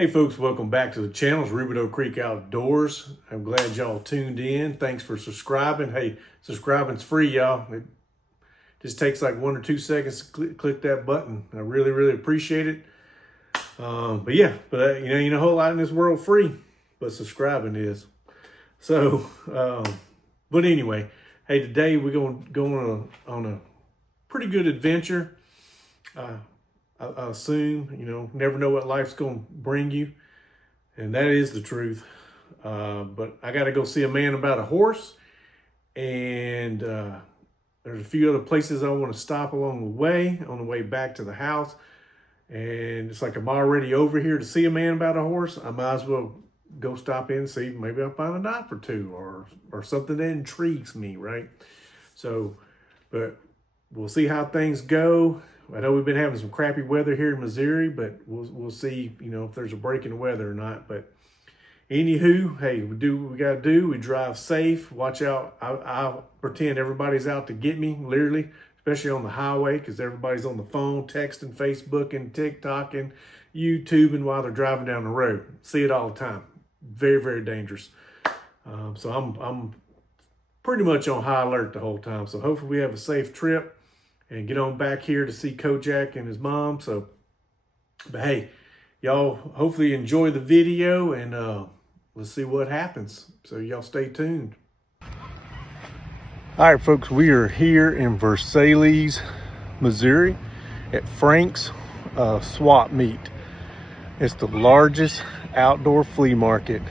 Hey folks, welcome back to the channel. It's Rubidoux Creek Outdoors. I'm glad y'all tuned in. Thanks for subscribing. Hey, subscribing's free, y'all. It just takes like 1 or 2 seconds to click that button. I really appreciate it. But you know a whole lot in this world free, but subscribing is. So, but anyway, hey, today we're going to go on a pretty good adventure. I assume, never know what life's going to bring you. And that is the truth. But I got to go see a man about a horse. And there's a few other places I want to stop along on the way back to the house. And it's like I'm already over here to see a man about a horse. I might as well go stop in and see. Maybe I'll find a knife or two or something that intrigues me, right? So, but we'll see how things go. I know we've been having some crappy weather here in Missouri, but we'll see, if there's a break in the weather or not. But anywho, hey, we do what we got to do. We drive safe. Watch out. I'll pretend everybody's out to get me, literally, especially on the highway, because everybody's on the phone, texting, Facebooking, TikToking, YouTubing while they're driving down the road. See it all the time. Very dangerous. So I'm pretty much on high alert the whole time. So hopefully we have a safe trip and get on back here to see Kojak and his mom. So, but hey, y'all hopefully enjoy the video and let's see what happens. So y'all stay tuned. All right, folks, we are here in Versailles, Missouri at Frank's Swap Meet. It's the largest outdoor flea market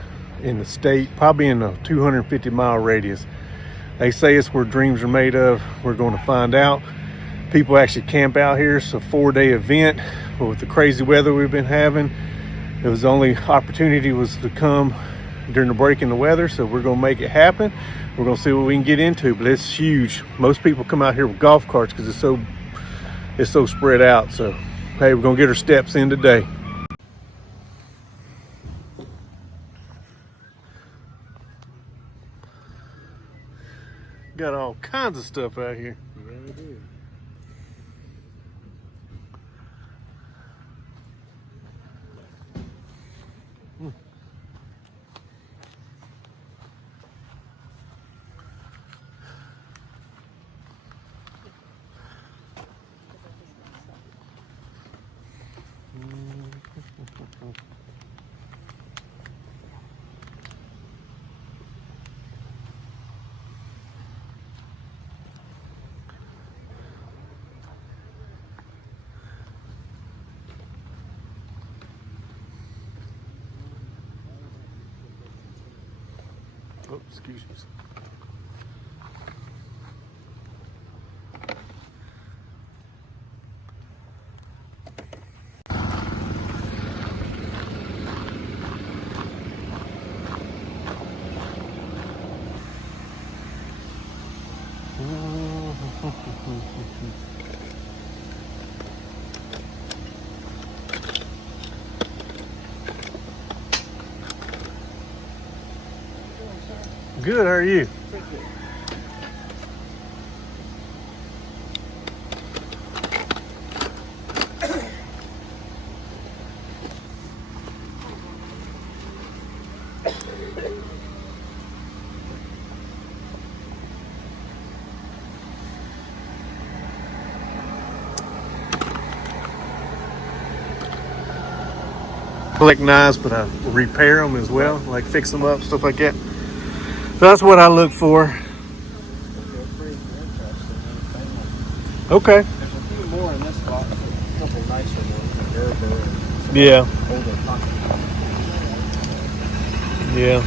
in the state, probably in a 250-mile radius. They say it's where dreams are made of. We're going to find out. People actually camp out here. It's a 4-day event, but with the crazy weather we've been having, it was the only opportunity was to come during the break in the weather. So we're gonna make it happen. We're gonna see what we can get into, but it's huge. Most people come out here with golf carts because it's so spread out. So hey, we're gonna get our steps in today. Got all kinds of stuff out here. Yeah, we do. Oh, excuse me. Good, how are you? Collect knives, but I repair them as well, like fix them up, stuff like that. So that's what I look for. Okay. There's a few more in this spot, a couple nicer ones, like Yeah. older pocket. Yeah.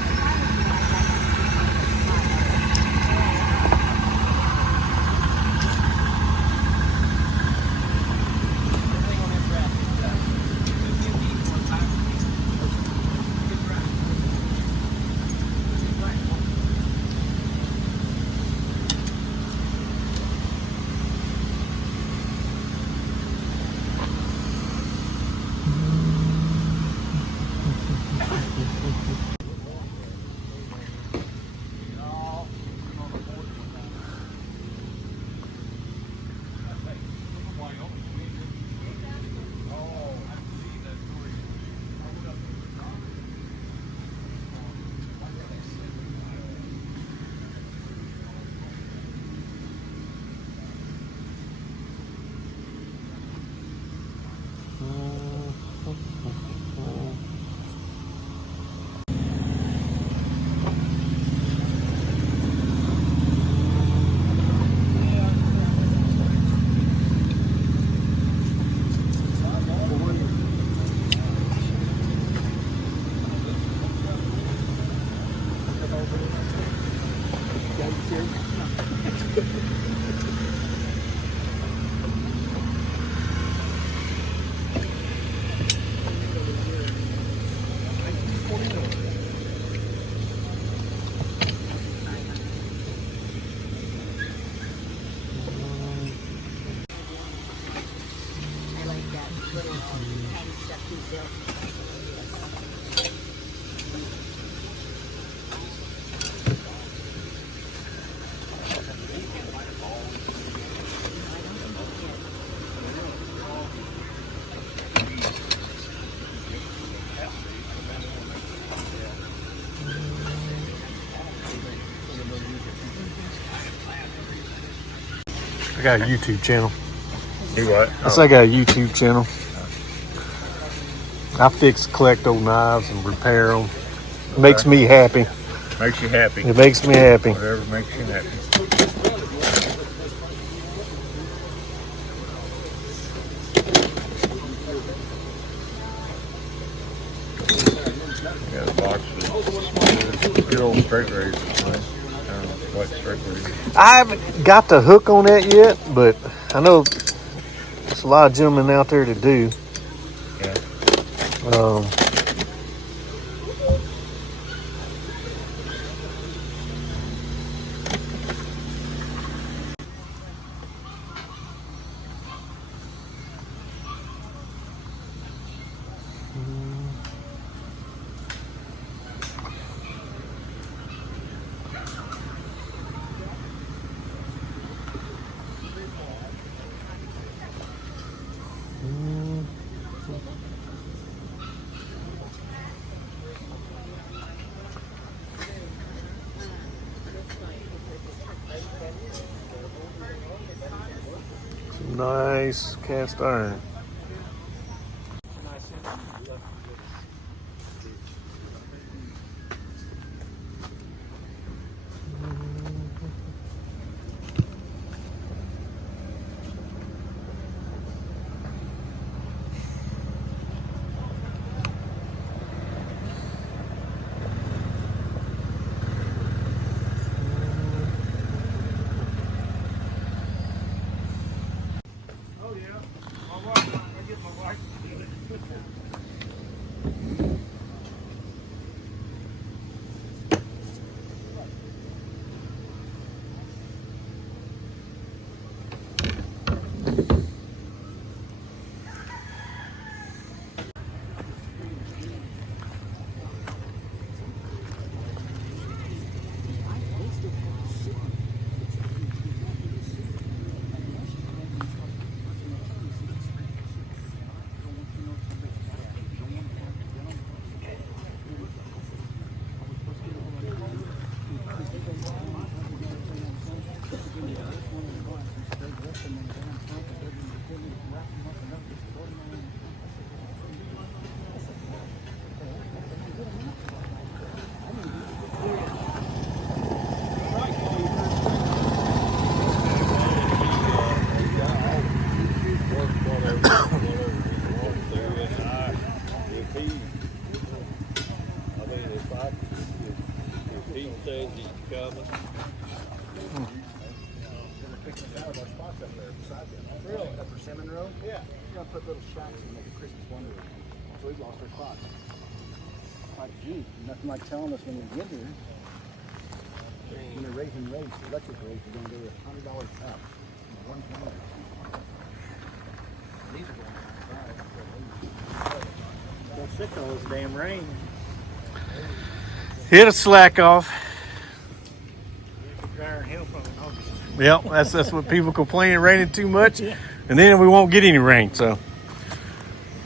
I like that little tiny stuff detail. I got a YouTube channel. You what? I got a YouTube channel. I fix, collect old knives and repair them. Makes me happy. Makes you happy. It makes me happy. Whatever makes you happy. Got a box of good old straight razors. White straight razors. I haven't got the hook on that yet, but I know there's a lot of gentlemen out there that do. Yeah. Some nice cast iron. Put little shacks and make a Christmas wonderland. So we've lost our spot. Like, gee, nothing like telling us when we get here. When they're raising rates, electric rates are going to go $100 up. One time. These are going Don't sick all this damn rain. Hit a slack off. Dryer hell from in August. Yep, that's what people complain, raining too much, and then we won't get any rain. So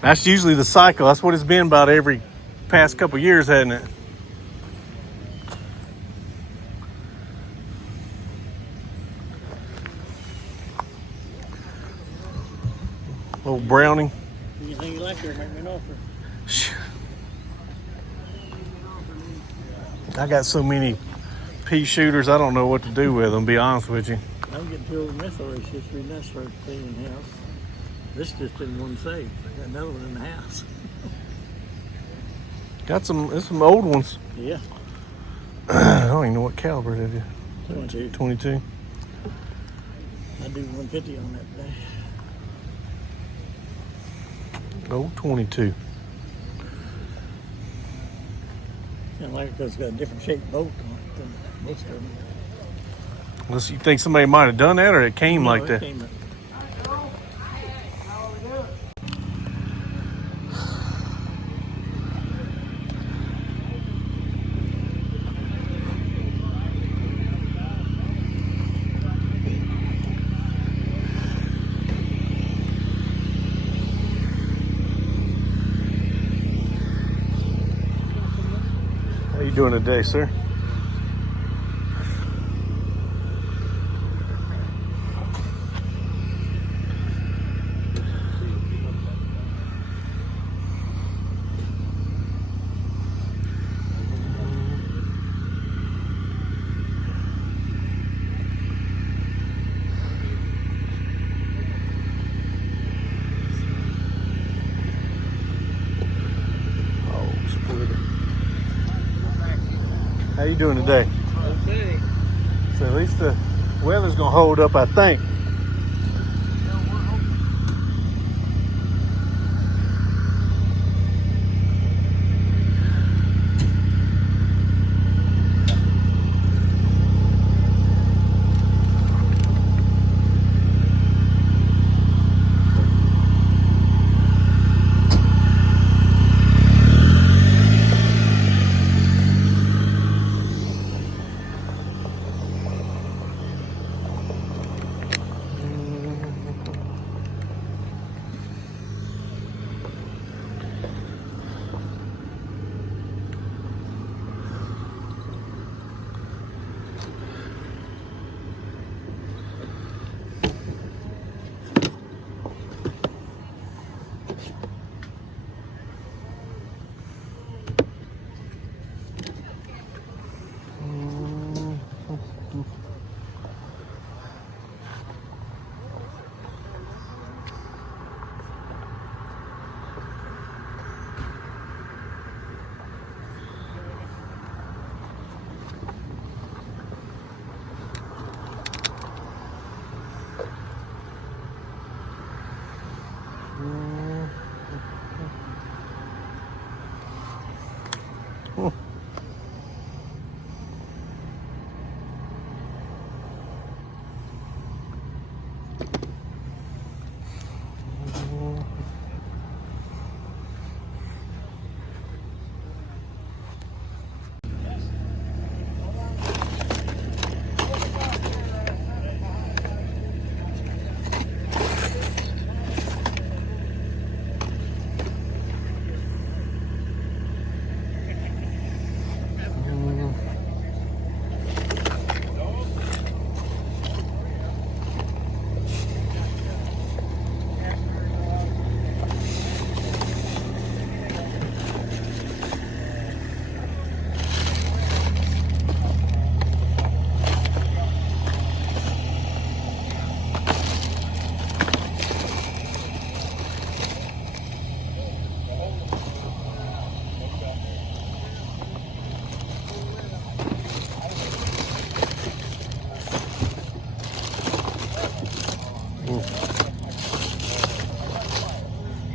that's usually the cycle. That's what it's been about every past couple years, hasn't it? Little brownie. Anything you like there, make me an offer. I got so many pea shooters, I don't know what to do with them, be honest with you. I'm getting filled with methyl. It's just really nice for cleaning the house. This just didn't want to save. I got another one in the house. There's some old ones. Yeah. I don't even know what caliber that is. 22. 22. I do 150 on that day. Oh, 22. And like it's got a different shaped bolt on it than most of them. Unless you think somebody might have done that, or it came No, like it that. came How you doing today, sir? Oh, splitter. How you doing today? okay. So at least the weather's gonna hold up, I think.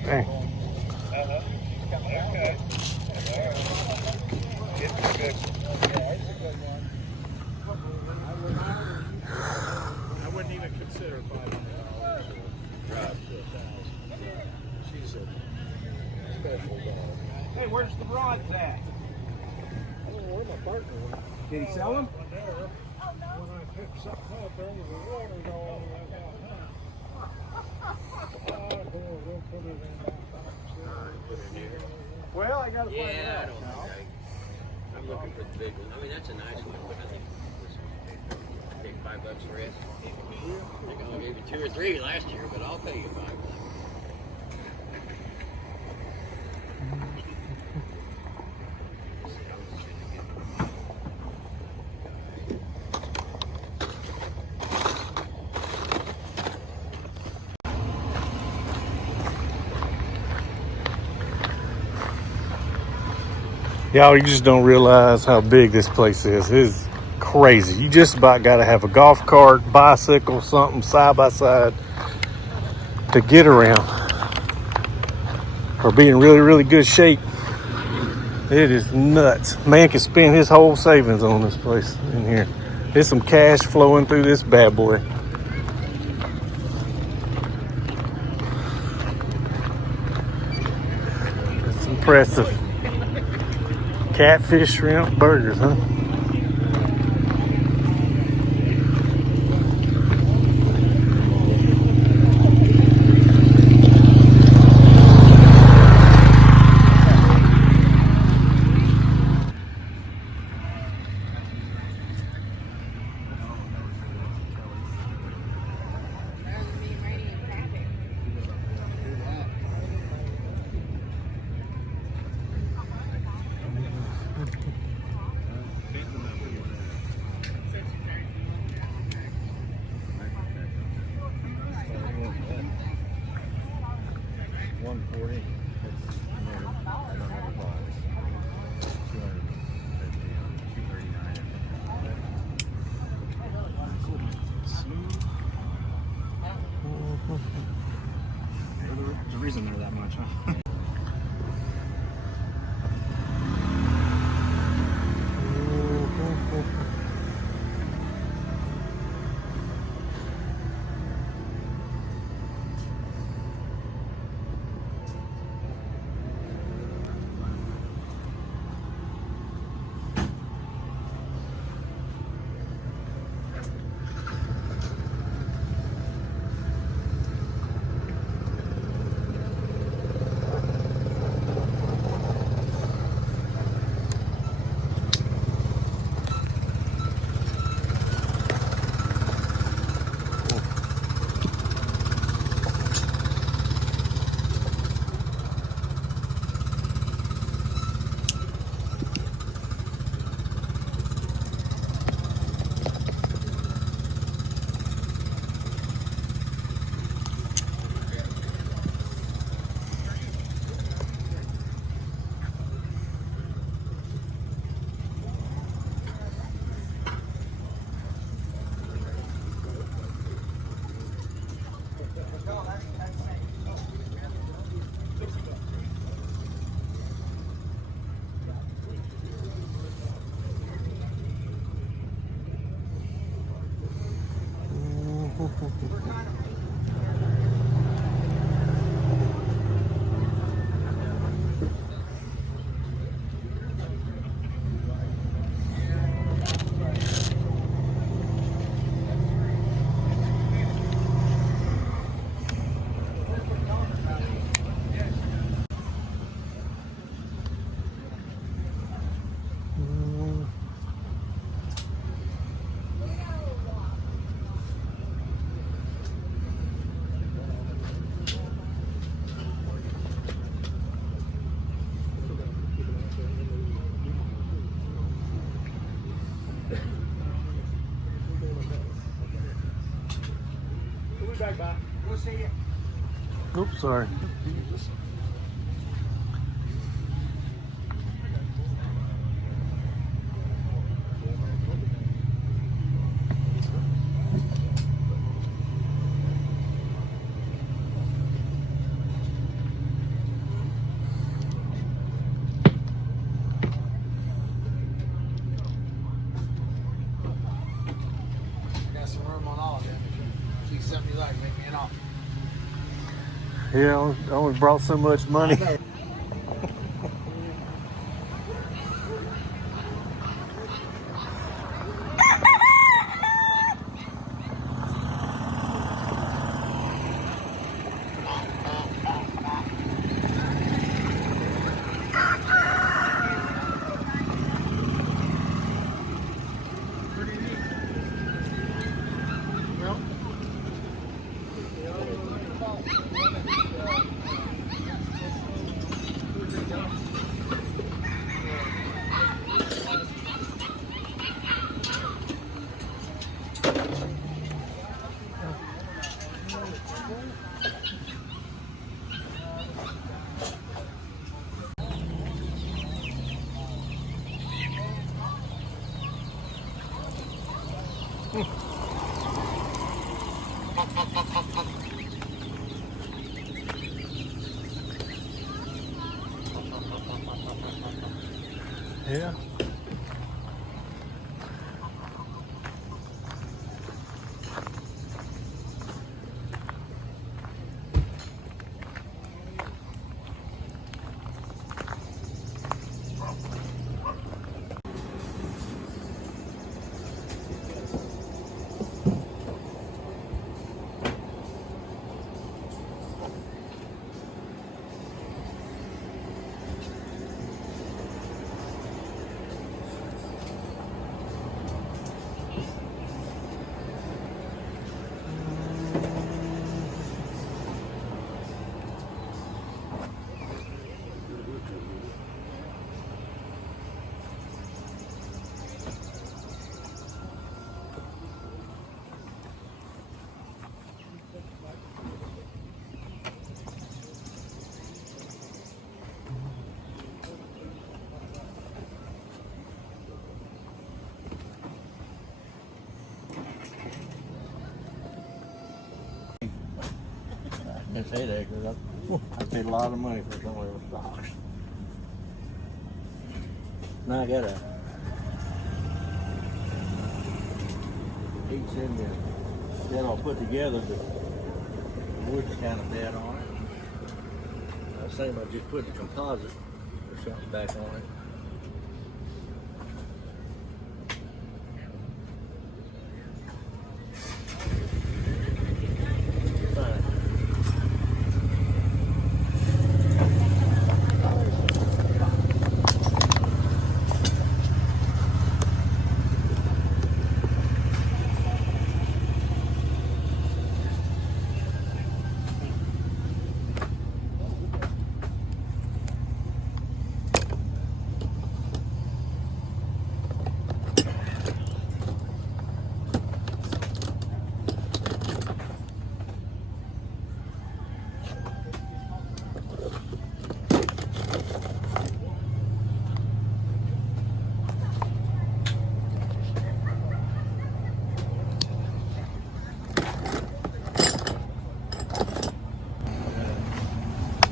Dang. I wouldn't even consider $500 drive to 1,000. She's a special dog. Hey, where's the rods at? I don't know where my partner went. Did he sell them? When I picked something up, there was a water dog. We'll put it in that box. Well, I gotta find Yeah, I out. don't think I'm looking for the big one. I mean, that's a nice one, but I think I take $5 for it. I think I only gave you 2 or 3 last year, but I'll pay you 5. Y'all, you just don't realize how big this place is. It's crazy. You just about got to have a golf cart, bicycle, something side by side to get around, or be in really, really good shape. It is nuts. Man can spend his whole savings on this place in here. There's some cash flowing through this bad boy. It's impressive. Catfish, shrimp, burgers, huh? There's a reason they're that much, huh? We'll be back by. We'll see you. Oops, sorry. Got some room on all of them. If you see something you like, make me an offer. Yeah, I only brought so much money. Yeah. It's 8 acres. I paid a lot of money for some of those stocks. Now I got a each in there. That all put together, but the wood's kind of dead on it. I was thinking about just putting a composite or something back on it.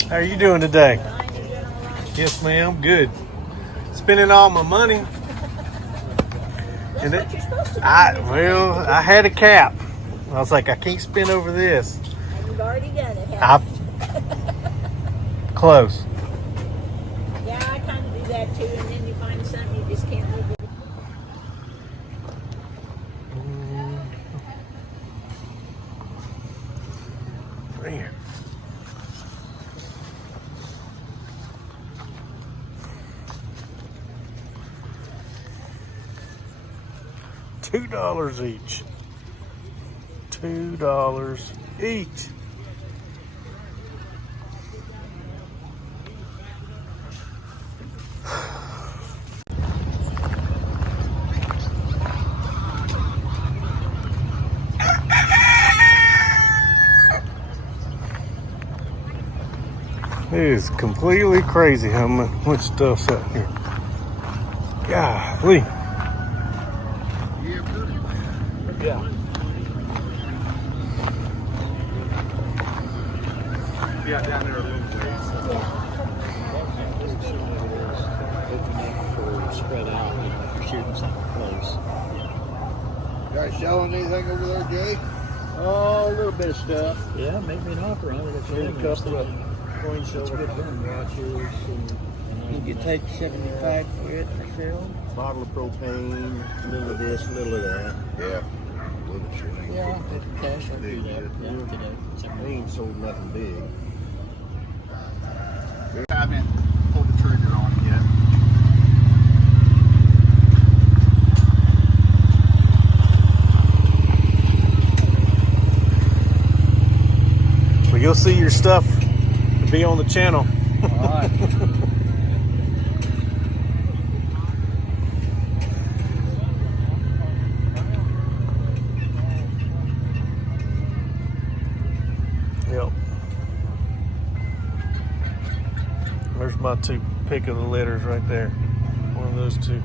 How are you doing today? Yes, ma'am. Good. Spending all my money. That's what you're supposed to do. I had a cap. I was like, I can't spend over this. And you've already done it, haven't you? Close. Yeah, I kind of do that too, and then you find something you just can't live with. Man. $2 each. $2 each. It is completely crazy how much stuff's out here. Golly. Yeah. Yeah, down there a little ways. Open up for spread out, you know, if you're shooting something close. You guys selling anything over there, Jay? Oh, a little bit of stuff. Yeah, make me an offer on it if you're interested. Coin silver gun watches and you can take 75 for it for sale. Bottle of propane, a little of this, a little of that. Yeah. Little shit. Yeah, if you cash, I'll do that. Yeah, today. I ain't sold nothing big. I haven't pulled the trigger on it yet. Well, you'll see your stuff be on the channel. All right. Yep. There's my two pick of the litters right there. One of those two.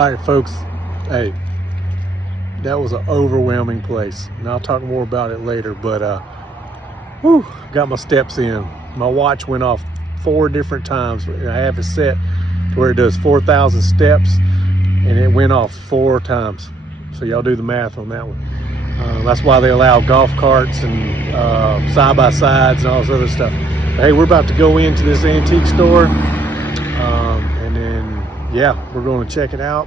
All right, folks. Hey, that was an overwhelming place, and I'll talk more about it later. But whew, got my steps in. My watch went off 4 different times. I have it set to where it does 4,000 steps, and it went off 4 times. So y'all do the math on that one. That's why they allow golf carts and side-by-sides and all this other stuff. But hey, we're about to go into this antique store, and then, yeah, we're going to check it out.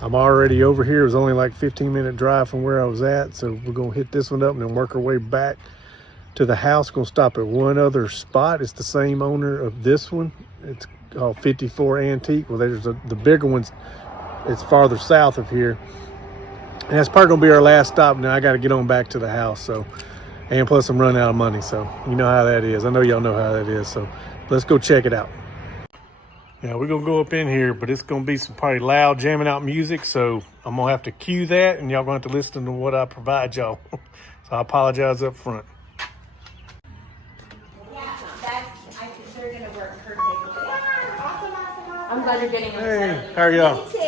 I'm already over here. It was only like 15-minute drive from where I was at, so we're going to hit this one up and then work our way back to the house. Going to stop at one other spot. It's the same owner of this one. It's called 54 Antique. Well, there's the bigger ones. It's farther south of here. And that's probably going to be our last stop. Now I got to get on back to the house. So, and plus I'm running out of money. So you know how that is. I know y'all know how that is. So let's go check it out. Yeah, we're going to go up in here, but it's going to be some probably loud jamming out music. So I'm going to have to cue that, and y'all going to have to listen to what I provide y'all. So I apologize up front. Yeah, they're gonna work perfectly. Yeah, awesome. I'm glad you're getting them. Hey, how are y'all? Me too. Is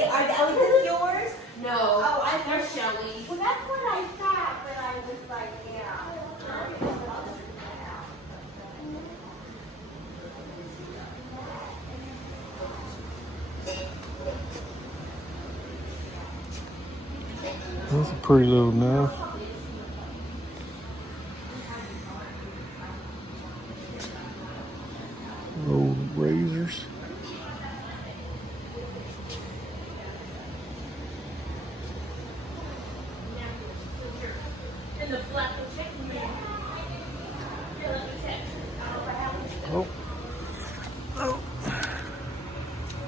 this yours? No. Oh, They're Shelly. Well, that's what I thought, but I was like, yeah. That's a pretty little knife. Old razors. And the black will check me. Here, let me check. Oh. I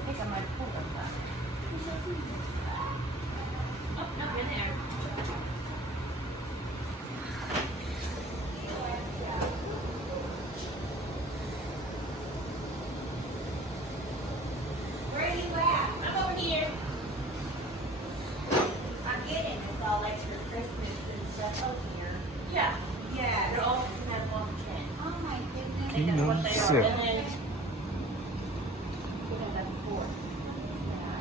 think I might pull that. Oh, no, in there. Where are you at? I'm over here. I'm getting this all extra Christmas and stuff up here. Yeah. Yes. They're all have one for 10. Oh my goodness. I think that's what they are.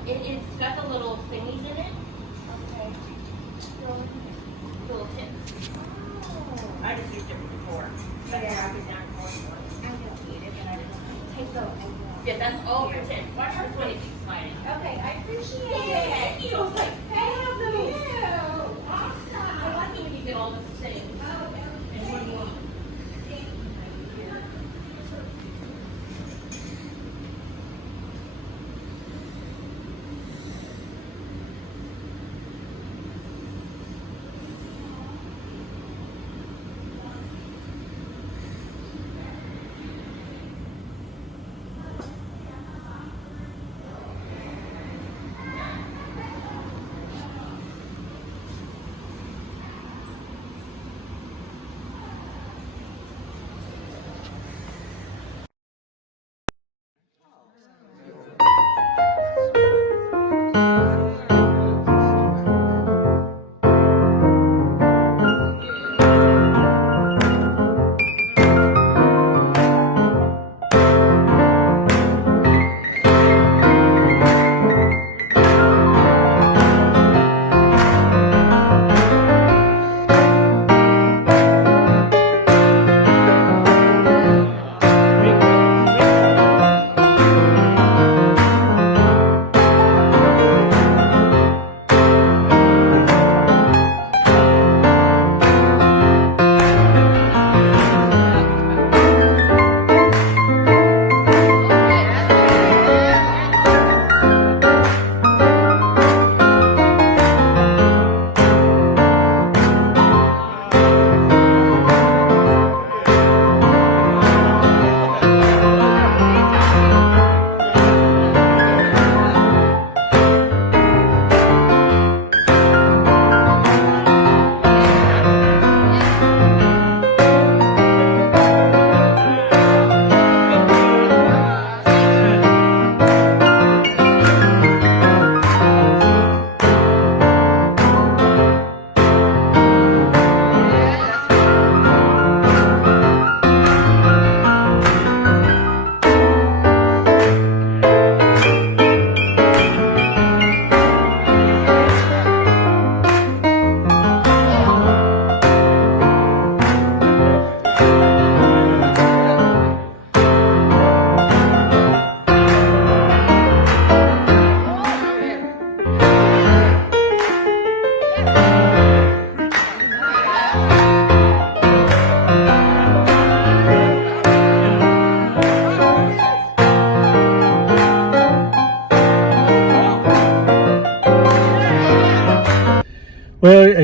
And then it's got the little thingies in it. Okay. Little tips. I just used it before. But Yeah. I knocked it down to one. I don't need it, but I just take those. Yeah, that's all for 10. Watch her 20 keep sliding. Okay, I appreciate it. Thank you. I was like, Thank you. I Awesome. like it when you get all the same. And one more.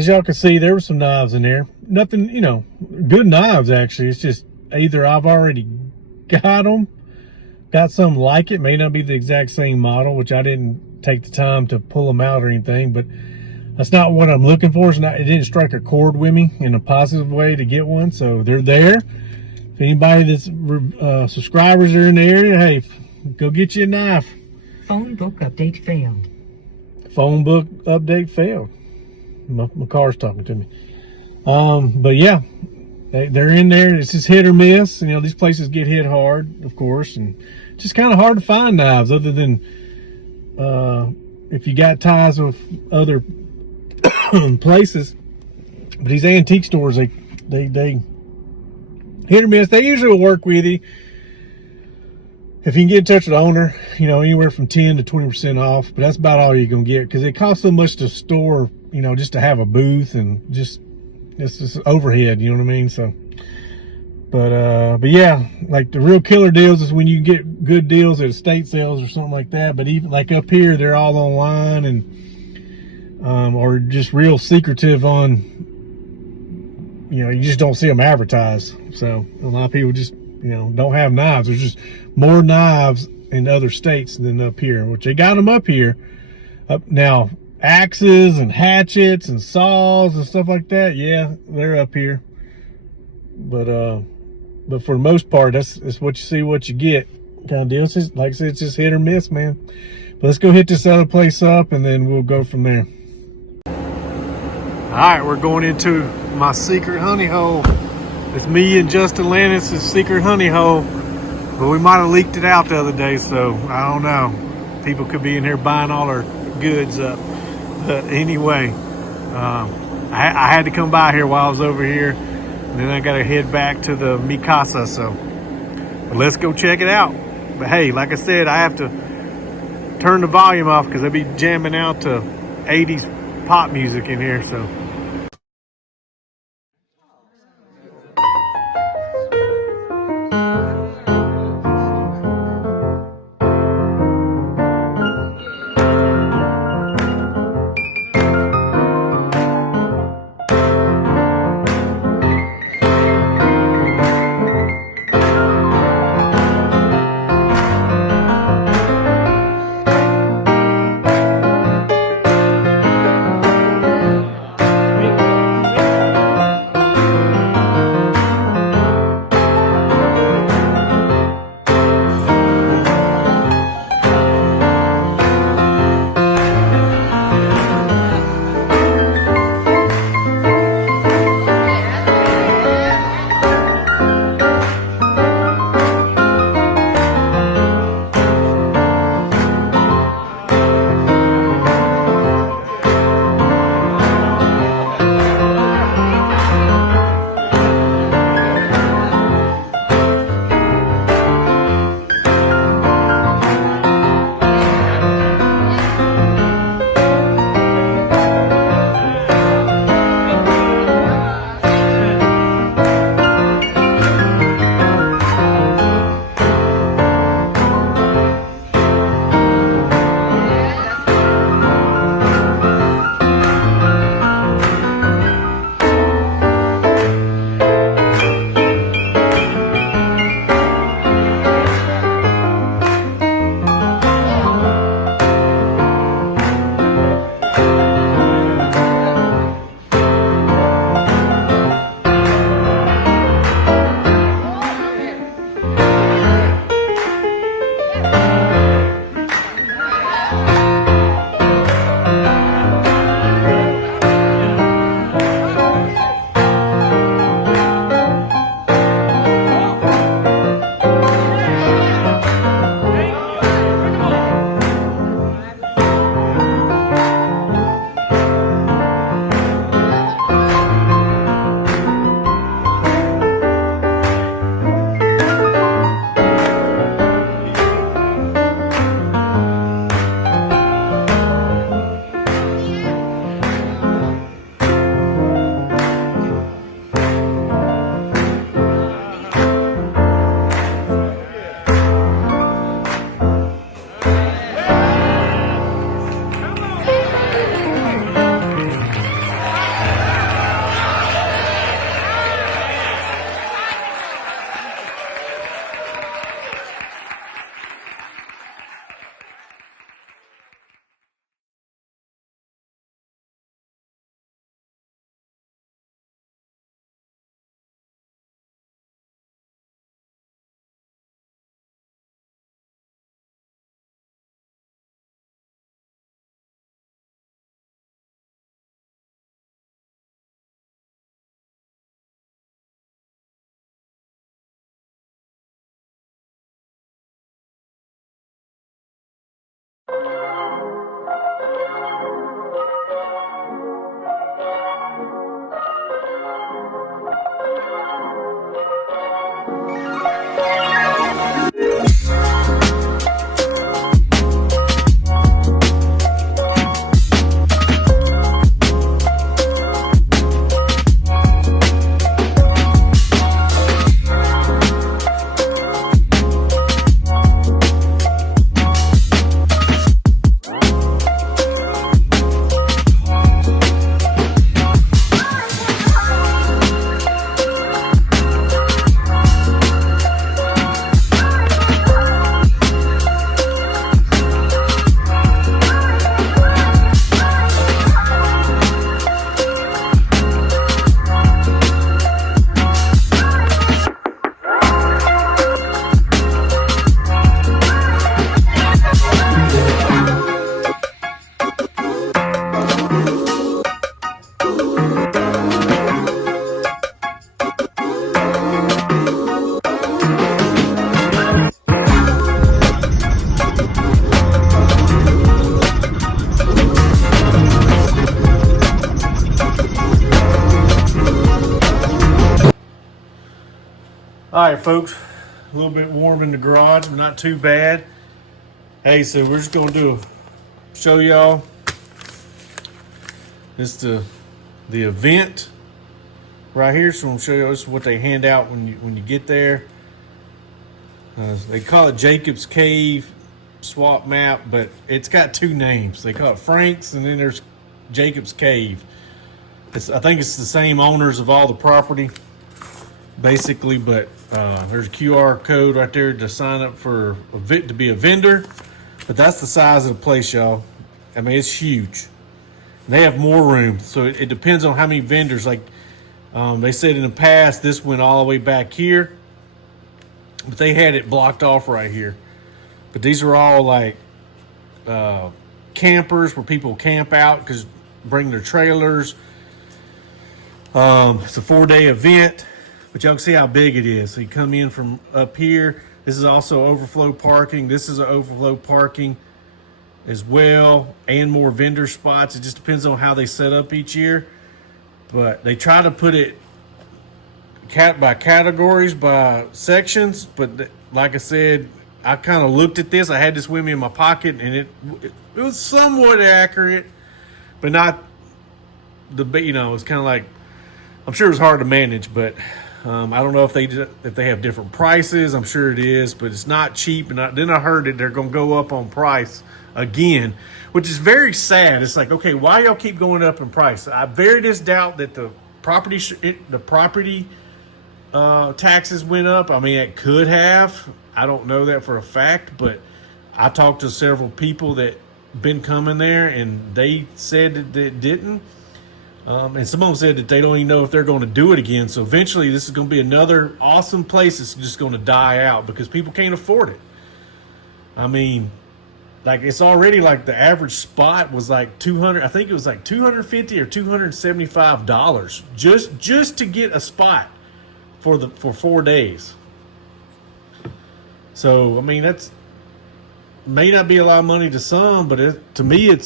y'all can see, there were some knives in there. Nothing, you know, good knives actually. It's just either I've already got them, got some like it, may not be the exact same model, which I didn't take the time to pull them out or anything, but that's not what I'm looking for. It didn't strike a chord with me in a positive way to get one, so they're there. If anybody that's subscribers are in the area, hey, go get you a knife. Phone book update failed. Phone book update failed. My car's talking to me. But yeah, they're in there. It's just hit or miss. You know, these places get hit hard, of course, and just kind of hard to find knives other than if you got ties with other places. But these antique stores, they hit or miss. They usually will work with you. If you can get in touch with the owner, you know, anywhere from 10 to 20% off, but that's about all you're going to get because it costs so much to store, you know, just to have a booth and just, it's just overhead, you know what I mean? So, but yeah, like the real killer deals is when you get good deals at estate sales or something like that. But even like up here, they're all online and, or just real secretive on, you know, you just don't see them advertised. So a lot of people just, you know, don't have knives. There's just more knives in other states than up here, which they got them up here. Up now, axes and hatchets and saws and stuff like that. Yeah, they're up here. But for the most part, that's what you see, what you get kind of deal. It's just, like I said, it's just hit or miss, man. But let's go hit this other place up and then we'll go from there. All right, we're going into my secret honey hole. It's me and Justin Lannis' secret honey hole, but we might have leaked it out the other day, so I don't know. People could be in here buying all our goods up. But anyway, I had to come by here while I was over here, and then I got to head back to the Mi Casa, so let's go check it out. But hey, like I said, I have to turn the volume off because I'll be jamming out to 80s pop music in here, so. All right, folks, a little bit warm in the garage, but not too bad. Hey, so we're just gonna show y'all this the event right here. So I'm gonna show you this is what they hand out when you get there. They call it Jacob's Cave swap map, but it's got two names. They call it Frank's, and then there's Jacob's Cave. I think it's the same owners of all the property, basically, but there's a QR code right there to sign up to be a vendor. But that's the size of the place, y'all. I mean, it's huge. And they have more room, so it depends on how many vendors. Like they said in the past, this went all the way back here, but they had it blocked off right here. But these are all like campers where people camp out because bring their trailers. It's a 4-day event, but y'all can see how big it is. So you come in from up here. This is also overflow parking. This is an overflow parking as well, and more vendor spots. It just depends on how they set up each year. But they try to put it by categories, by sections. But like I said, I kind of looked at this. I had this with me in my pocket, and it was somewhat accurate, but not it's kind of like, I'm sure it's hard to manage, but I don't know if they have different prices. I'm sure it is, but it's not cheap. And then I heard that they're going to go up on price again, which is very sad. It's like, okay, why y'all keep going up in price? I very just doubt that the property taxes went up. I mean, it could have. I don't know that for a fact, but I talked to several people that been coming there, and they said that it didn't. And some of them said that they don't even know if they're going to do it again. So eventually this is going to be another awesome place that's just going to die out because people can't afford it. I mean, like, it's already like the average spot was like $200. I think it was like $250 or $275 just to get a spot for 4 days. So, I mean, that's may not be a lot of money to some, but to me, I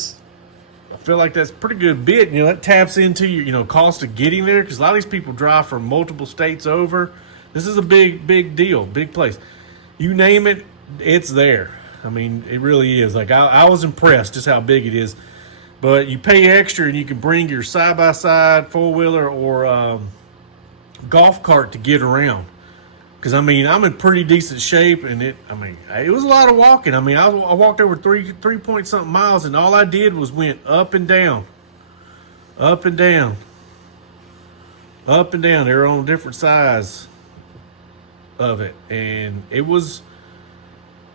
feel like that's a pretty good bit. That taps into your, cost of getting there, because a lot of these people drive from multiple states over. This is a big deal, big place. You name it, it's there. I mean, it really is. Like, I was impressed just how big it is. But you pay extra, and you can bring your side-by-side, four-wheeler, or golf cart to get around. Because, I mean, I'm in pretty decent shape, and it was a lot of walking. I mean, I walked over 3-point-something miles, and all I did was went up and down, up and down, up and down. They were on different sides of it, and it was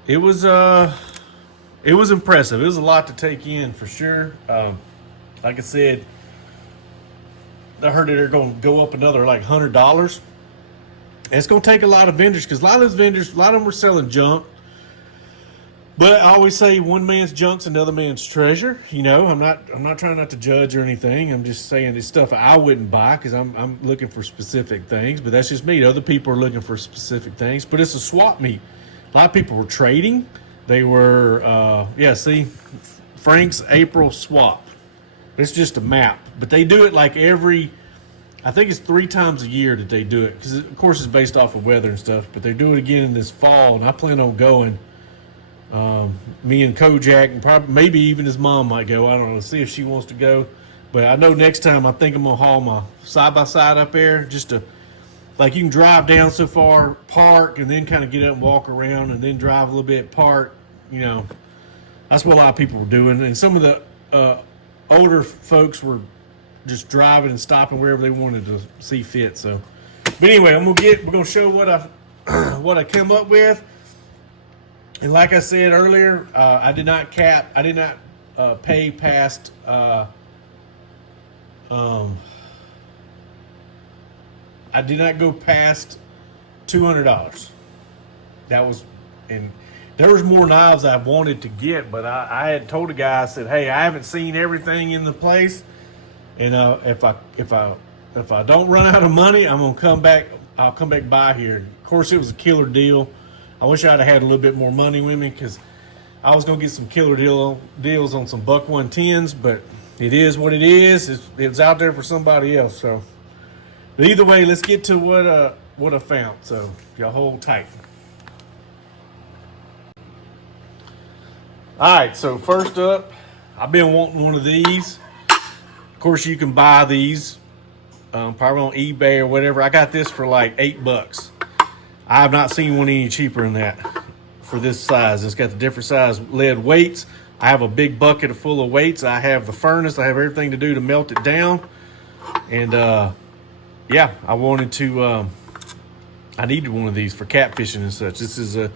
impressive. It was a lot to take in for sure. Like I said, I heard that they're going to go up another like $100. And it's going to take a lot of vendors, because a lot of those vendors, a lot of them are selling junk. But I always say one man's junk's another man's treasure. I'm not trying not to judge or anything. I'm just saying it's stuff I wouldn't buy because I'm looking for specific things. But that's just me. Other people are looking for specific things. But it's a swap meet. A lot of people were trading. They were, Frank's April swap. It's just a map. But they do it like I think it's 3 times a year that they do it, because of course it's based off of weather and stuff, but they do it again in this fall, and I plan on going. Me and Kojak, and probably maybe even his mom might go. I don't know, see if she wants to go. But I know next time I think I'm going to haul my side-by-side up there, just to, like, you can drive down so far, park, and then kind of get up and walk around, and then drive a little bit, park. That's what a lot of people were doing. And some of the older folks were just driving and stopping wherever they wanted to see fit. So, but anyway, we're gonna show what I came up with. And like I said earlier, I did not pay past I did not go past $200. That was, and there was more knives I wanted to get, but I had told the guy, I said, hey, I haven't seen everything in the place. And if I don't run out of money, I'm gonna come back. I'll come back by here. Of course, it was a killer deal. I wish I'd have had a little bit more money with me, because I was gonna get some killer deals on some buck 110s. But it is what it is. It's out there for somebody else. So, but either way, let's get to what I found. So y'all hold tight. All right, so first up, I've been wanting one of these. Of course, you can buy these probably on eBay or whatever. I got this for like $8. I have not seen one any cheaper than that for this size. It's got the different size lead weights. I have a big bucket full of weights. I have the furnace. I have everything to do to melt it down. And yeah, I wanted to, I needed one of these for catfishing and such. This is a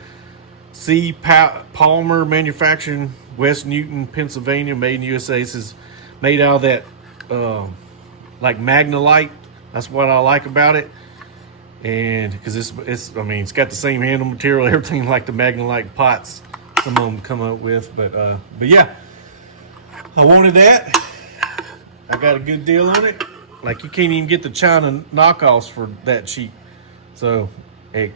C. Palmer manufacturing, West Newton, Pennsylvania, made in USA. This is made out of that like Magnolite. That's what I like about it. And because it's I mean, it's got the same handle material, everything like the Magnolite pots some of them come up with. But yeah, I wanted that. I got a good deal on it. Like, you can't even get the China knockoffs for that cheap. So I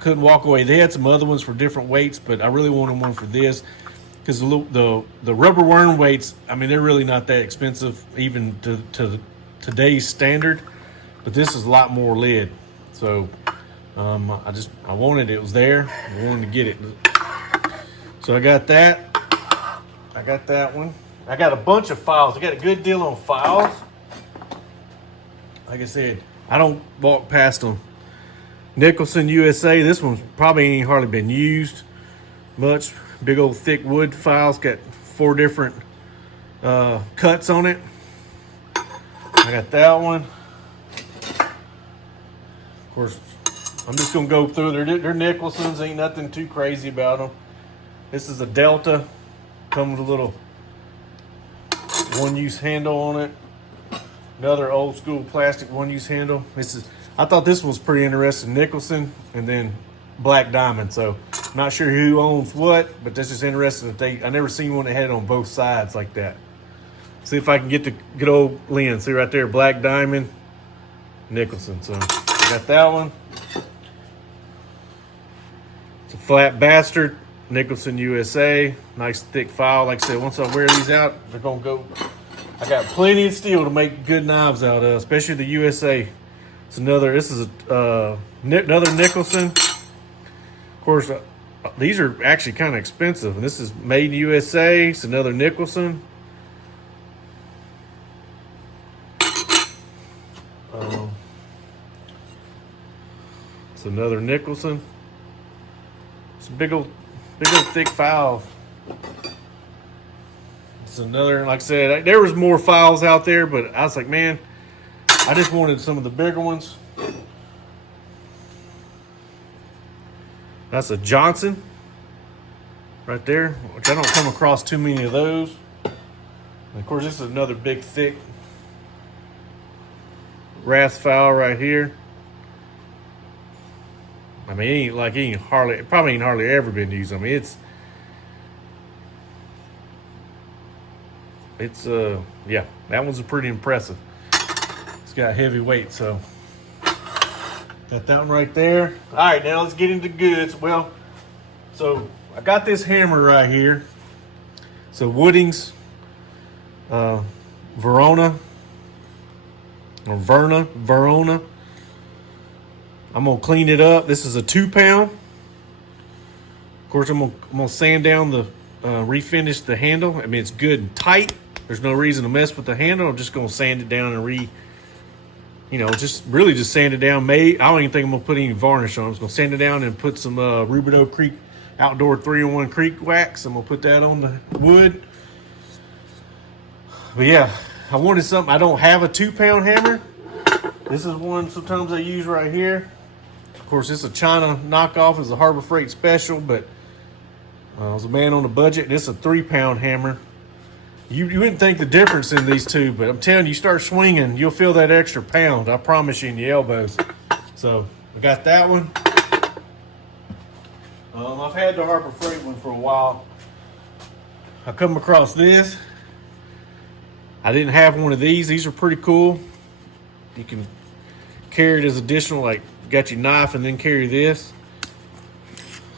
couldn't walk away. They had some other ones for different weights, but I really wanted one for this because the rubber worm weights, I mean, they're really not that expensive even to today's standard, but this is a lot more lead. So I wanted it. It was there. I wanted to get it. So I got that. I got that one. I got a bunch of files. I got a good deal on files. Like I said, I don't walk past them. Nicholson USA. This one's probably ain't hardly been used much. Big old thick wood files. Got 4 different cuts on it. I got that one. Of course, I'm just gonna go through. They're Nicholsons. Ain't nothing too crazy about them. This is a Delta. Comes with a little one-use handle on it. Another old school plastic one-use handle. I thought this was pretty interesting. Nicholson and then Black Diamond. So not sure who owns what, but this is interesting that I never seen one that had it on both sides like that. See if I can get the good old lens. See right there, Black Diamond, Nicholson. So I got that one. It's a Flat Bastard, Nicholson USA. Nice thick file. Like I said, once I wear these out, they're gonna go. I got plenty of steel to make good knives out of, especially the USA. This is another Nicholson. Of course, these are actually kind of expensive. And this is made in USA. It's another Nicholson. It's another Nicholson. It's a big old thick file. It's another, like I said, there was more files out there, but I was like, man, I just wanted some of the bigger ones. That's a Johnson right there, which I don't come across too many of those. And of course, this is another big, thick wrath file right here. I mean, it probably ain't hardly ever been used. I mean, it's yeah, that one's pretty impressive. It's got heavy weight, so got that one right there. All right, now let's get into goods. Well, so I got this hammer right here. So Woodings, Verona. I'm gonna clean it up. This is a 2-pound. Of course, I'm gonna sand down the refinish the handle. I mean, it's good and tight. There's no reason to mess with the handle. I'm just gonna sand it down and just sand it down. I don't even think I'm gonna put any varnish on it. I'm just gonna sand it down and put some Rubidoux Creek Outdoor 3-in-1 Creek Wax. I'm gonna put that on the wood. But yeah, I wanted something. I don't have a 2-pound hammer. This is one sometimes I use right here. Of course, this is a China knockoff. It's a Harbor Freight special, but I was a man on a budget. This is a 3-pound hammer. You wouldn't think the difference in these two, but I'm telling you, you start swinging, you'll feel that extra pound. I promise you, in your elbows. So I got that one. I've had the Harbor Freight one for a while. I come across this. I didn't have one of these. These are pretty cool. You can carry it as additional, like got your knife and then carry this.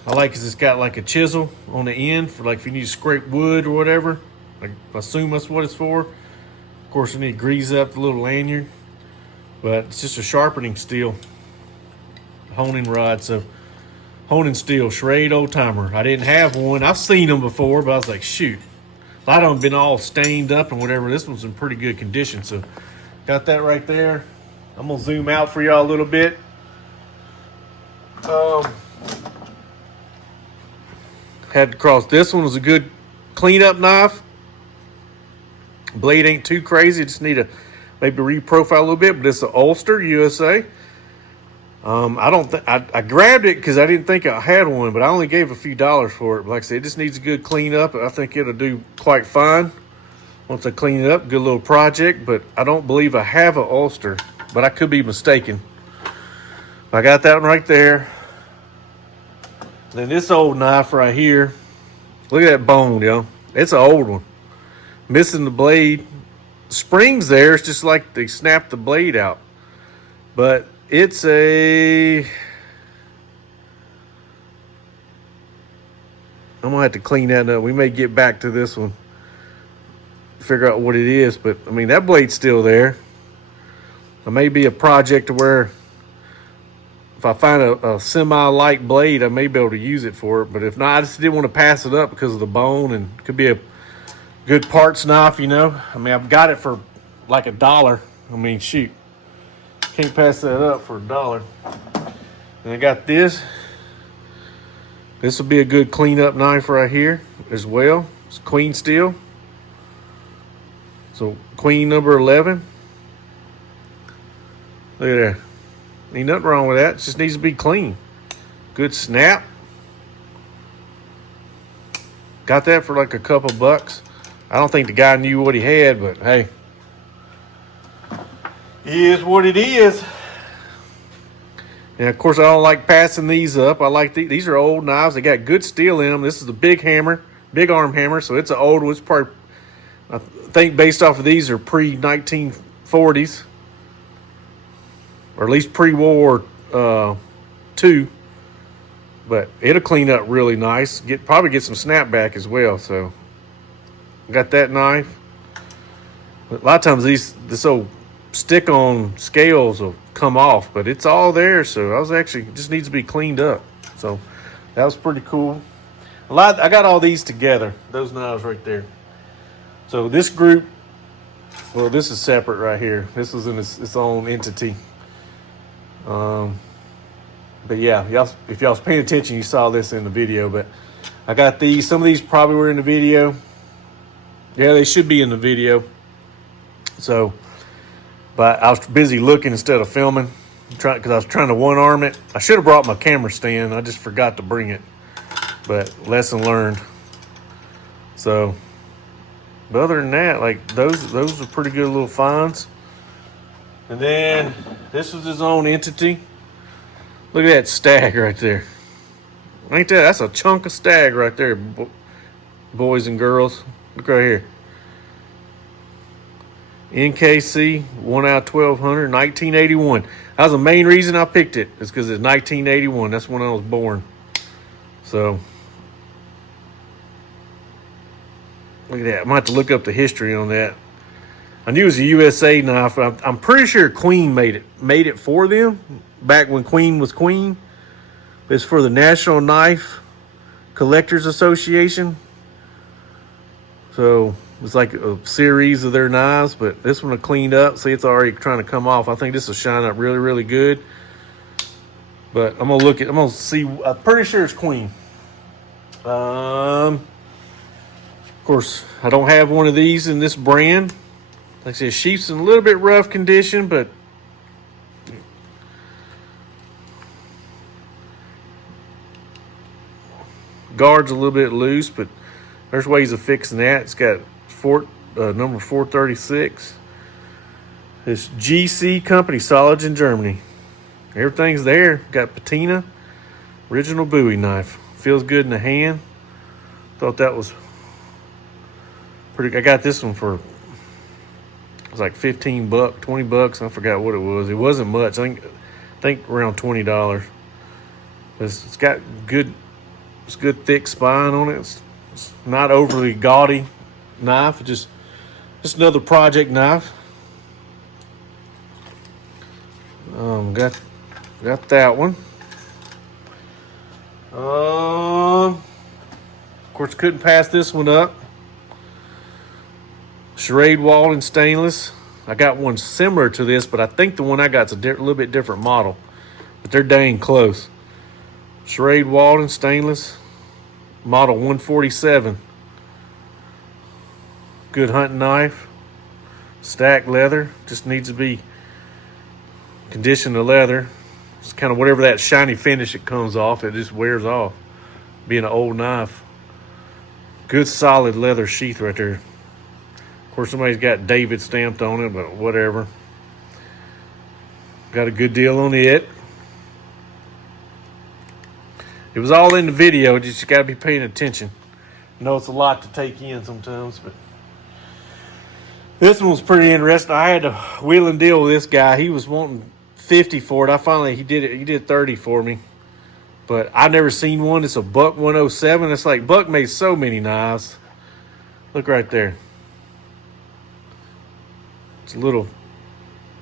I like because it's got like a chisel on the end for like if you need to scrape wood or whatever. I assume that's what it's for. Of course, you need to grease up the little lanyard, but it's just a sharpening steel. honing rod. So honing steel, Schrade old timer. I didn't have one. I've seen them before, but I was like, shoot. A lot of them been all stained up and whatever. This one's in pretty good condition. So got that right there. I'm gonna zoom out for y'all a little bit. Had to cross. This one was a good cleanup knife. Blade ain't too crazy. Just need to maybe reprofile a little bit, but it's an Ulster USA. I don't think I grabbed it because I didn't think I had one, but I only gave a few dollars for it. Like I said, it just needs a good cleanup. I think it'll do quite fine once I clean it up. Good little project, but I don't believe I have an Ulster, but I could be mistaken. I got that one right there. Then this old knife right here. Look at that bone, yo. It's an old one. Missing the blade. Springs there. It's just like they snapped the blade out. But it's a... I'm going to have to clean that up. We may get back to this one. Figure out what it is. But, I mean, that blade's still there. It may be a project where if I find a semi-light blade, I may be able to use it for it. But if not, I just didn't want to pass it up because of the bone. And it could be a good parts knife, you know. I mean, I've got it for like $1. I mean, shoot. Can't pass that up for $1. And I got this. This will be a good cleanup knife right here as well. It's queen steel. So queen number 11. Look at there. Ain't nothing wrong with that. It just needs to be clean. Good snap. Got that for like a couple bucks. I don't think the guy knew what he had, but hey. It is what it is. And of course, I don't like passing these up. I like these are old knives. They got good steel in them. This is a big hammer, big arm hammer. So it's an old one. It's probably, I think based off of these are pre-1940s. Or at least pre-World War II. But it'll clean up really nice. Probably get some snapback as well. So got that knife. A lot of times this old stick-on scales will come off, but it's all there. So I was actually just needs to be cleaned up. So that was pretty cool. I got all these together. Those knives right there. So this group, well, this is separate right here. This was in its own entity. But yeah, if y'all was paying attention, you saw this in the video. But I got these. Some of these probably were in the video. Yeah, they should be in the video. So, but I was busy looking instead of filming, because I was trying to one-arm it. I should have brought my camera stand. I just forgot to bring it. But lesson learned. So, but other than that, like those are pretty good little finds. And then this was his own entity. Look at that stag right there. Ain't that's a chunk of stag right there, boys and girls. Look right here. NKC 1 out of 1200, 1981. That was the main reason I picked it. It's because it's 1981. That's when I was born. So look at that. I'm going to have to look up the history on that. I knew it was a USA knife. I'm pretty sure Queen made it for them back when Queen was Queen. It's for the National Knife Collectors Association. So it's like a series of their knives, but this one I cleaned up. See, it's already trying to come off. I think this will shine up really, really good. But I'm gonna see. I'm pretty sure it's Queen. Of course, I don't have one of these in this brand. Like I said, sheath's in a little bit rough condition, but guard's a little bit loose, but there's ways of fixing that. It's got number 436. It's GC Company, Solids in Germany. Everything's there. Got patina, original Bowie knife. Feels good in the hand. Thought that was pretty. I got this one for, it was like $15, $20. I forgot what it was. It wasn't much. I think around $20. It's got good. It's good thick spine on it. It's not overly gaudy knife. Just another project knife. Got that one. Of course, couldn't pass this one up. Charade wall in stainless. I got one similar to this, but I think the one I got's a little bit different model. But they're dang close. Charade wall in stainless. Model 147. Good hunting knife. Stacked leather. Just needs to be conditioned to leather. It's kind of whatever that shiny finish it comes off, it just wears off. Being an old knife. Good solid leather sheath right there. Of course, somebody's got David stamped on it, but whatever. Got a good deal on it. It was all in the video, just got to be paying attention. I know it's a lot to take in sometimes, but this one was pretty interesting. I had to wheel and deal with this guy. He was wanting 50 for it. He did 30 for me. But I've never seen one. It's a Buck 107. It's like Buck made so many knives. Look right there. It's a little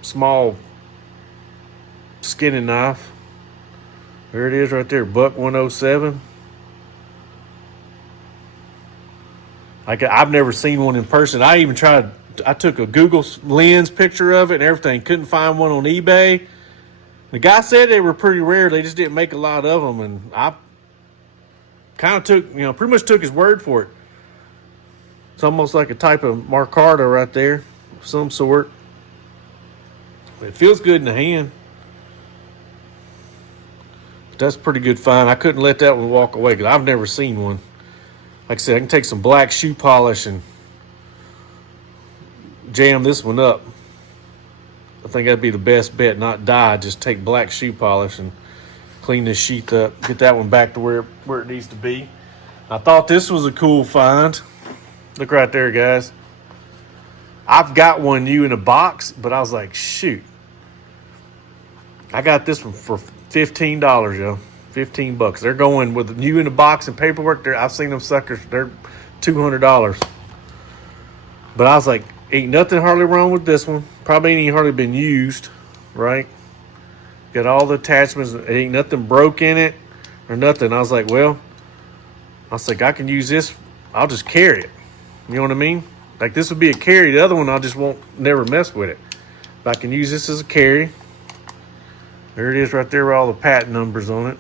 small skinning knife. There it is right there, Buck 107. I've never seen one in person. I took a Google Lens picture of it and everything. Couldn't find one on eBay. The guy said they were pretty rare. They just didn't make a lot of them. And I kind of pretty much took his word for it. It's almost like a type of Marcarta right there of some sort. It feels good in the hand. But that's a pretty good find. I couldn't let that one walk away because I've never seen one. Like I said, I can take some black shoe polish and jam this one up. I think that'd be the best bet, not dye. Just take black shoe polish and clean this sheath up. Get that one back to where it needs to be. I thought this was a cool find. Look right there, guys. I've got one new in a box, but I was like, shoot. I got this one for $15, yo. $15. They're going with new in the box and paperwork. I've seen them suckers. They're $200. But I was like, ain't nothing hardly wrong with this one. Probably ain't hardly been used, right? Got all the attachments. Ain't nothing broke in it or nothing. I was like, I can use this. I'll just carry it. You know what I mean? Like this would be a carry. The other one, I just won't never mess with it. But I can use this as a carry. There it is right there with all the patent numbers on it.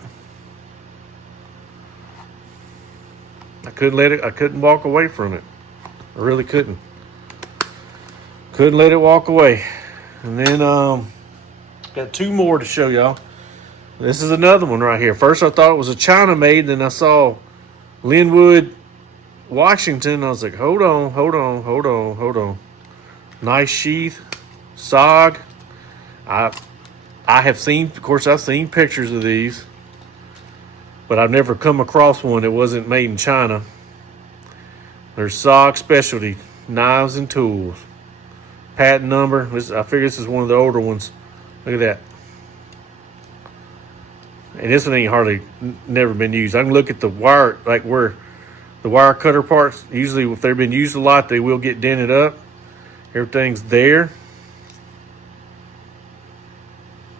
I couldn't walk away from it. I really couldn't. Couldn't let it walk away. And then got two more to show y'all. This is another one right here. First I thought it was a China made, then I saw Linwood, Washington. I was like, hold on. Nice sheath, SOG. I've seen pictures of these, but I've never come across one that wasn't made in China. There's SOG Specialty Knives and Tools. Patent number. I figure this is one of the older ones. Look at that. And this one ain't never been used. I can look at the wire, like where the wire cutter parts, usually if they've been used a lot, they will get dented up. Everything's there.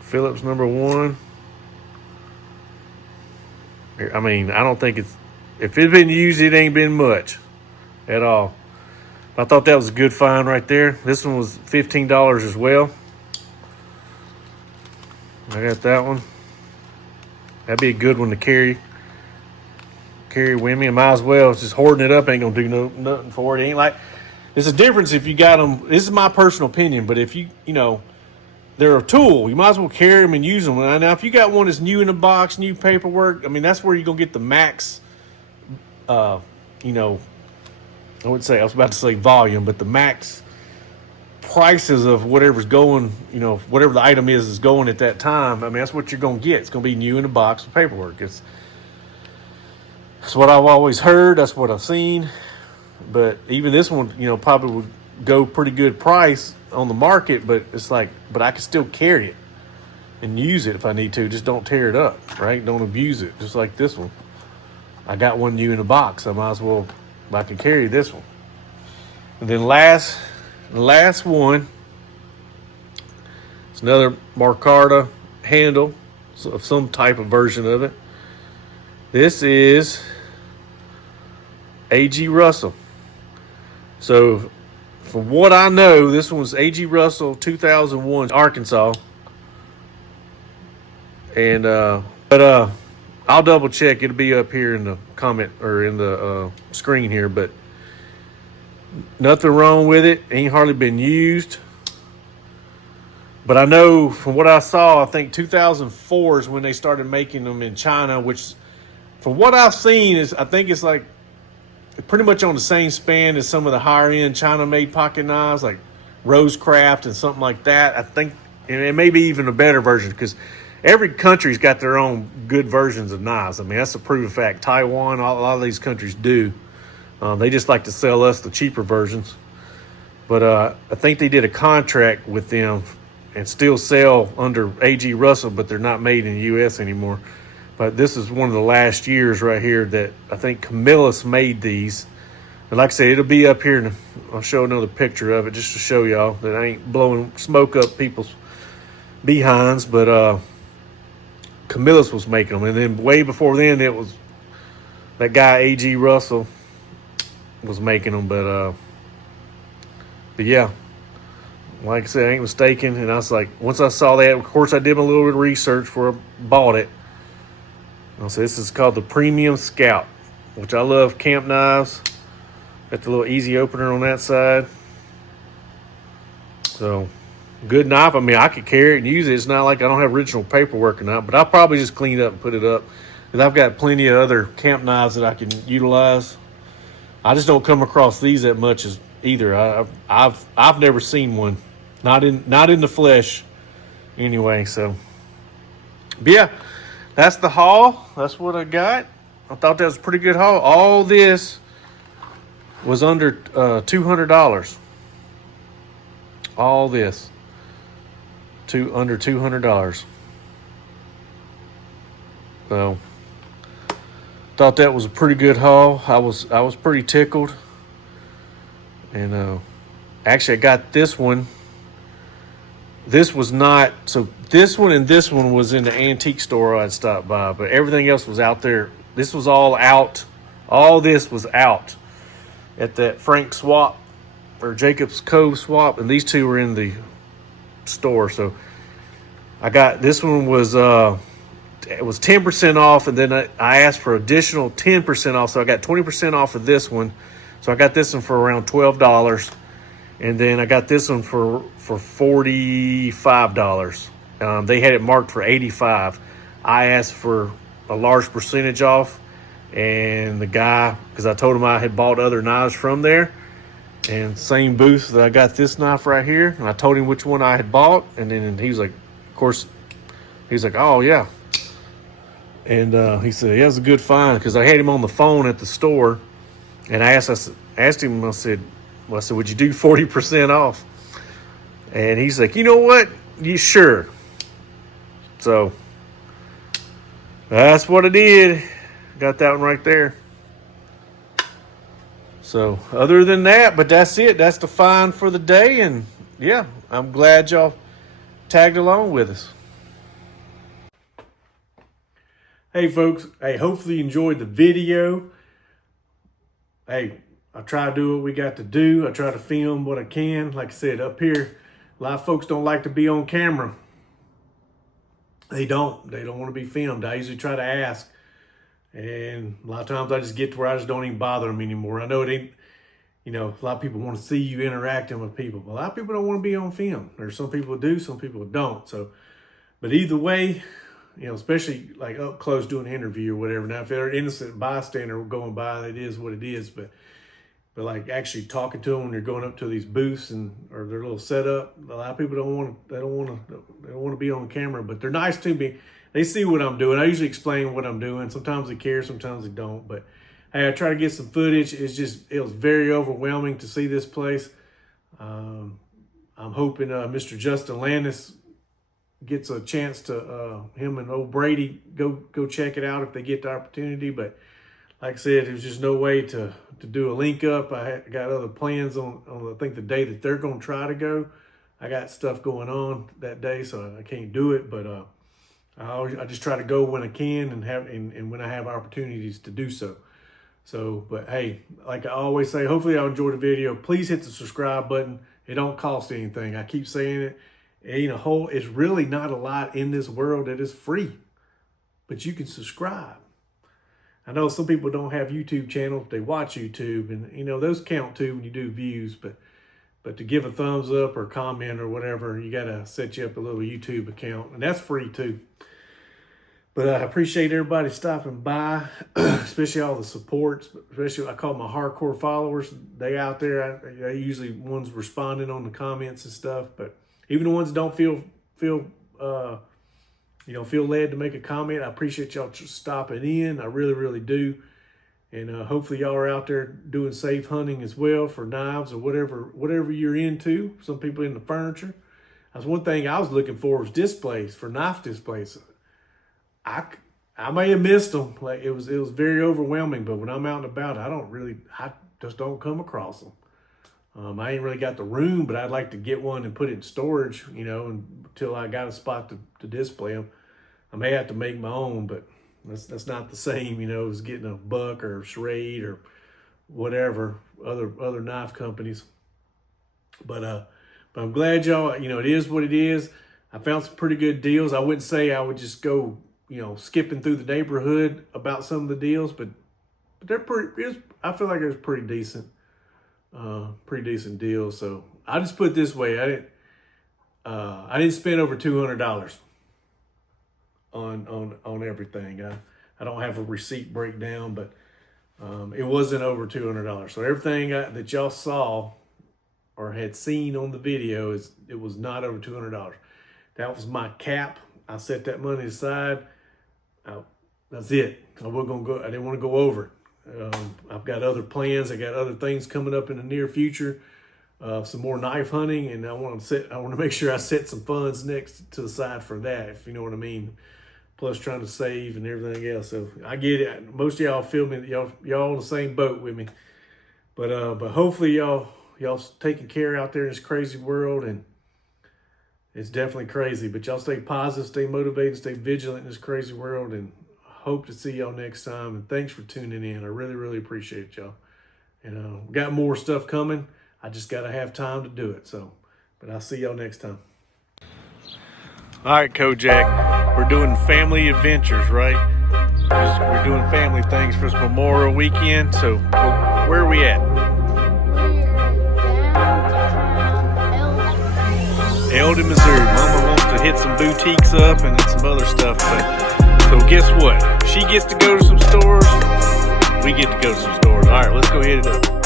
Phillips number 1. I mean, I don't think if it's been used, it ain't been much at all. I thought that was a good find right there. This one was $15 as well. I got that one. That'd be a good one to carry with me. I might as well. It's just hoarding it up ain't gonna do nothing for it. Ain't like there's a difference if you got them. This is my personal opinion, but if you they're a tool, you might as well carry them and use them. Now, if you got one that's new in the box, new paperwork, I mean that's where you're gonna get the max. I was about to say volume, but the max prices of whatever's going, whatever the item is going at that time. I mean, that's what you're going to get. It's going to be new in a box with paperwork. That's what I've always heard. That's what I've seen. But even this one, probably would go pretty good price on the market, but but I can still carry it and use it if I need to. Just don't tear it up, right? Don't abuse it. Just like this one. I got one new in a box. I might as well, I can carry this one. And then last one, it's another Marcarta handle of some type of version of it. This is A.G. Russell. So from what I know, this one's A.G. Russell 2001 Arkansas. And but I'll double check. It'll be up here in the comment or in the screen here, but nothing wrong with it. Ain't hardly been used. But I know from what I saw, I think 2004 is when they started making them in China, which from what I've seen is I think it's like pretty much on the same span as some of the higher end China made pocket knives like Rosecraft and something like that. I think, and it may be even a better version because every country's got their own good versions of knives. I mean, that's a proven fact. Taiwan, a lot of these countries do. They just like to sell us the cheaper versions. But I think they did a contract with them and still sell under A.G. Russell, but they're not made in the U.S. anymore. But this is one of the last years right here that I think Camillus made these. And like I said, it'll be up here, and I'll show another picture of it just to show y'all that I ain't blowing smoke up people's behinds. But Camillus was making them. And then way before then, it was that guy A.G. Russell was making them. But yeah, like I said, I ain't mistaken. And I was like, once I saw that, of course, I did a little bit of research before I bought it. So this is called the Premium Scout, which I love camp knives. Got the little easy opener on that side. So, good knife. I mean, I could carry it and use it. It's not like I don't have original paperwork or not, but I'll probably just clean it up and put it up. Because I've got plenty of other camp knives that I can utilize. I just don't come across these that much as either. I've never seen one. Not in the flesh anyway, so. But yeah. That's the haul. That's what I got. I thought that was a pretty good haul. All this was under $200. All this under $200. So thought that was a pretty good haul. I was pretty tickled. And actually I got this one. This was not, so this one and this one was in the antique store I'd stopped by, but everything else was out there. This was all out. All this was out at that Frank swap or Jacob's Cove swap, and these two were in the store. So I got, this one was, it was 10% off, and then I asked for additional 10% off, so I got 20% off of this one. So I got this one for around $12. And then I got this one for $45. They had it marked for $85. I asked for a large percentage off, and the guy, because I told him I had bought other knives from there, and same booth that I got this knife right here, and I told him which one I had bought, and then he was like, of course, he's like, oh yeah, and he said, yeah, it was a good find, because I had him on the phone at the store, and I asked him, I said, would you do 40% off? And he's like, you know what? You sure? So that's what I did. Got that one right there. So other than that, but that's it. That's the find for the day. And yeah, I'm glad y'all tagged along with us. Hey folks, hey, hopefully you enjoyed the video. Hey, I try to do what we got to do. I try to film what I can. Like I said, up here, a lot of folks don't like to be on camera. They don't want to be filmed. I usually try to ask. And a lot of times I just get to where I just don't even bother them anymore. I know it ain't, a lot of people want to see you interacting with people. A lot of people don't want to be on film. There's some people do, some people don't. So, but either way, especially like up close doing an interview or whatever. Now, if they're an innocent bystander going by, it is what it is. But like actually talking to them when you're going up to these booths or their little setup, a lot of people don't want to be on camera, but they're nice to me. They see what I'm doing. I usually explain what I'm doing. Sometimes they care, sometimes they don't. But hey, I try to get some footage. It was very overwhelming to see this place. I'm hoping Mr. Justin Landis gets a chance to him and old Brady go check it out if they get the opportunity. But like I said, there's just no way to do a link up. I got other plans on I think the day that they're going to try to go. I got stuff going on that day, so I can't do it. But I just try to go when I can and when I have opportunities to do so. So, but hey, like I always say, hopefully y'all enjoyed the video. Please hit the subscribe button. It don't cost anything. I keep saying it. It ain't a whole, it's really not a lot in this world that is free, but you can subscribe. I know some people don't have YouTube channels. They watch YouTube, and you know, those count too when you do views, but to give a thumbs up or comment or whatever, you got to set you up a little YouTube account, and that's free too. But I appreciate everybody stopping by, especially all the supports, especially I call my hardcore followers. They out there, they usually ones responding on the comments and stuff, but even the ones that don't feel led to make a comment, I appreciate y'all stopping in. I really, really do. And hopefully y'all are out there doing safe hunting as well for knives or whatever you're into. Some people into furniture. That's one thing I was looking for was displays, for knife displays. I may have missed them. Like it was very overwhelming, but when I'm out and about, I just don't come across them. I ain't really got the room, but I'd like to get one and put it in storage, you know, until I got a spot to display them. I may have to make my own, but that's not the same, you know, as getting a Buck or Schrade or whatever, other knife companies. But I'm glad y'all, you know, it is what it is. I found some pretty good deals. I wouldn't say I would just go, you know, skipping through the neighborhood about some of the deals, but they're I feel like it was pretty decent deals. So I just put it this way, I didn't spend over $200 on everything. I don't have a receipt breakdown, but it wasn't over $200. So everything that y'all saw or had seen on the video it was not over $200. That was my cap. I set that money aside. That's it. I didn't want to go over it. I've got other plans. I got other things coming up in the near future. Some more knife hunting, and I want to make sure I set some funds next to the side for that, if you know what I mean. Plus trying to save and everything else. So I get it. Most of y'all feel me. Y'all on the same boat with me. But hopefully y'all taking care out there in this crazy world, and it's definitely crazy. But y'all stay positive, stay motivated, stay vigilant in this crazy world, and hope to see y'all next time. And thanks for tuning in. I really, really appreciate y'all. And got more stuff coming. I just got to have time to do it. So, but I'll see y'all next time. All right, Kojak, we're doing family adventures, right? We're doing family things for this Memorial Weekend. So where are we at? Eldon, Missouri. Mama wants to hit some boutiques up and some other stuff. So guess what? She gets to go to some stores. We get to go to some stores. All right, let's go hit it up.